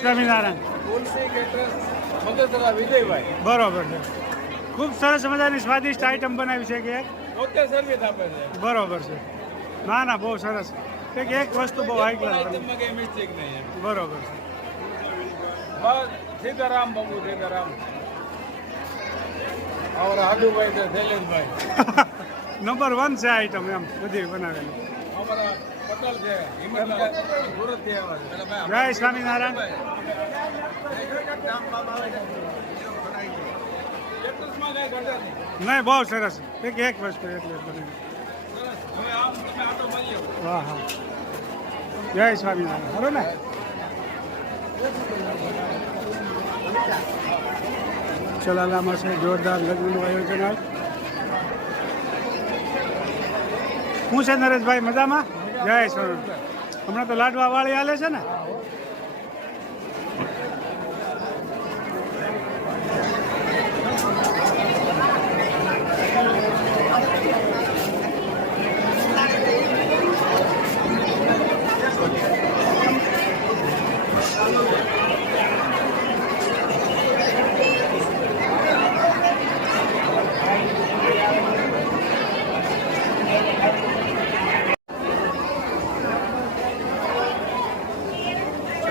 સ્વામિનારાયણ. બરોબર છે. ખૂબ સરસ મજાની સ્વાદિષ્ટ આઈટમ બનાવી છે કે બરોબર છે. ના ના, બહુ સરસ. એક વસ્તુ બહુ હાઈ ક્લાસ. બરોબર છે. સીતારામ બાબુ સીતારામ હાડુભાઈ છે શૈલેષભાઈ નંબર 1 છે આઈટમ એમ બધી બનાવેલી. પટેલ છે સુરત થી જય સ્વામિનારાયણ. નહીં, બહુ સરસ. એક વસ્તુ એટલે બને. વાહ હા. જય સ્વામિનારાયણ. ખરું ને? ચલાલામાં છે જોરદાર લગ્નનું આયોજન. શું છે નરેશભાઈ, મજામાં? જય સ્વામિનારાયણ. હમણાં તો લાડવા વાળી હાલે છે ને?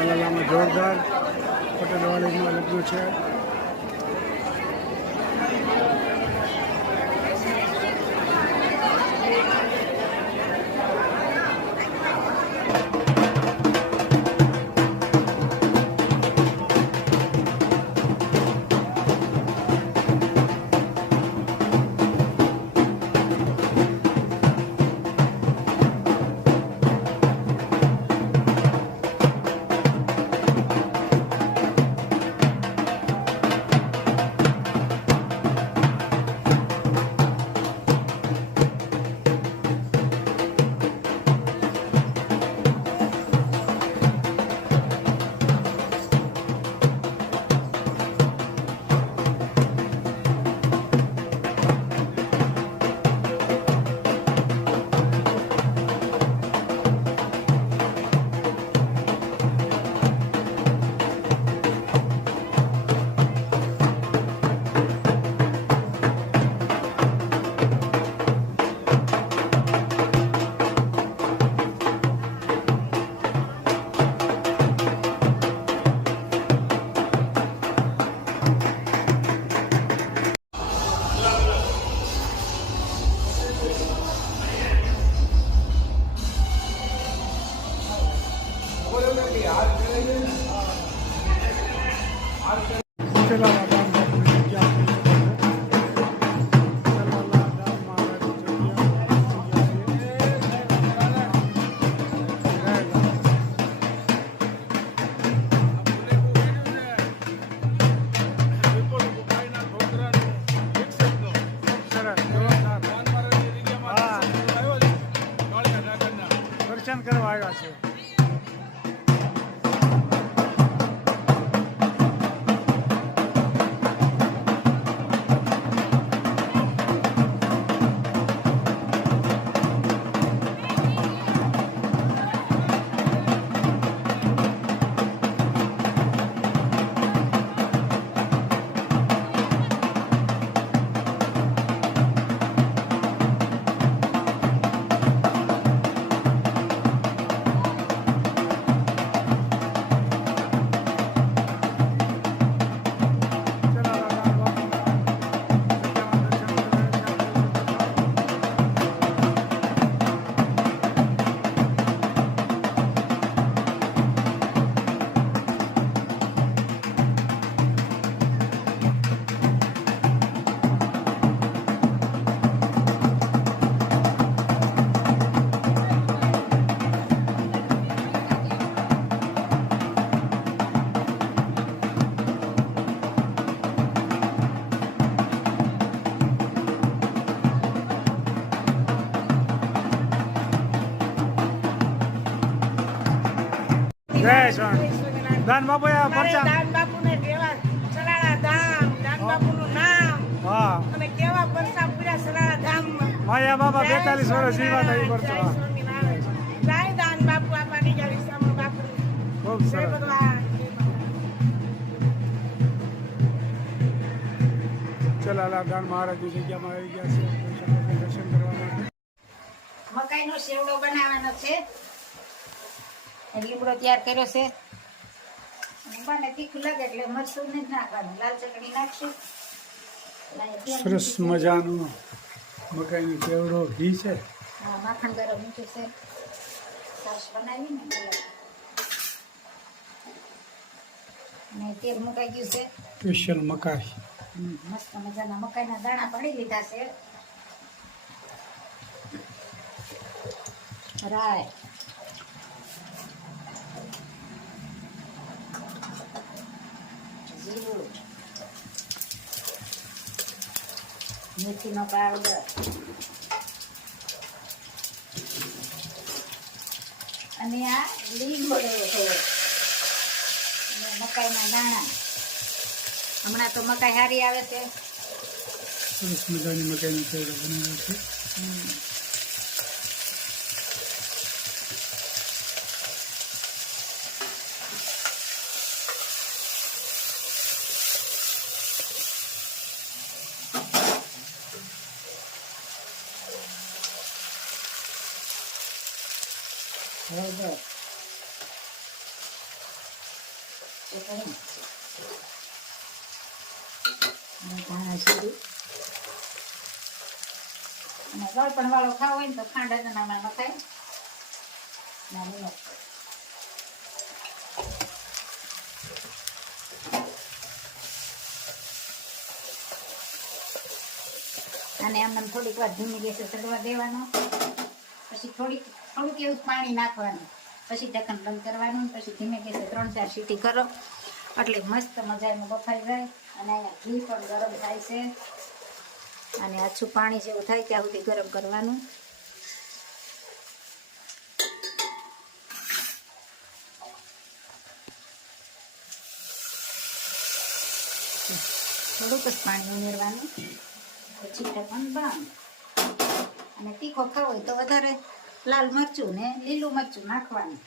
ચલાલામાં જોરદાર પટેલવાડીમાં લગ્ન છે. દર્શન કરવા આવ્યા છે. જય સ્વામી. દાન બાપુ પરચા દાન બાપુને કેવા સલાળા ધામ, દાન બાપુનું નામ. હા. અને કેવા પરસા પૂરા સલાળા ધામમાં. માયા બાબા 42 વર્ષ જીવા હતા એ પરચા. જય સ્વામિનારાયણ. જય દાન બાપુ આપવાની જય વિશ્રામ બાપુ. ખૂબ જય સરસ. ભગવાન. જલાલા દાન મહારાજની જગ્યામાં આવી ગયા છે દર્શન કરવા માટે. મકાઈનો સેવડો બનાવવાનો છે. લીમડો તૈયાર કર્યો છે. મને તીખું લાગે એટલે મરચું નથી નાખવાનું, લાલ ચટણી નાખશું. સરસ મજાનો મકાઈનો કેવડો ઘી છે. હા, માખણ ગરમ મૂક્યું છે. છાશ બનાવીને અને તેલ મુકાઈ ગયું છે. સ્પેશિયલ મકાઈ. મસ્ત મજાના મકાઈના દાણા પાડી લીધા છે. રાય, જીરું, મેથીનો પાવડર અને આ લીમડો છે અને મકાઈના દાણા. હમણાં તો મકાઈ સારી આવે છે. સરસ મજાની મકાઈનો કેવડો બનાવ્યો છે. હળદર, ચટણી અને ધાણા જીરું. અને ગળપણ વાળો ખાવો હોય ને તો ખાંડ નામાં નખાય. નાની અને આમને થોડીક વાર ધીમી ગેસે ચડવા દેવાનો. પછી થોડુંક એવું પાણી નાખવાનું. પછી ઢક્કન બંધ કરવાનું. પછી ધીમે ગેસે 3-4 સીટી કરો એટલે મસ્ત મજાનું બફાઈ જાય. અને અહીંયા ઘી પણ ગરમ થાય છે. અને આછું પાણી જેવું થાય ત્યાં સુધી ગરમ કરવાનું. થોડુંક જ પાણી ઉમેરવાનું. પછી ઢક્કન બંધ. અને તીખો ખાવો હોય તો વધારે લાલ મરચું ને લીલું મરચું નાખવાનું.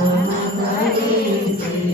Namaste.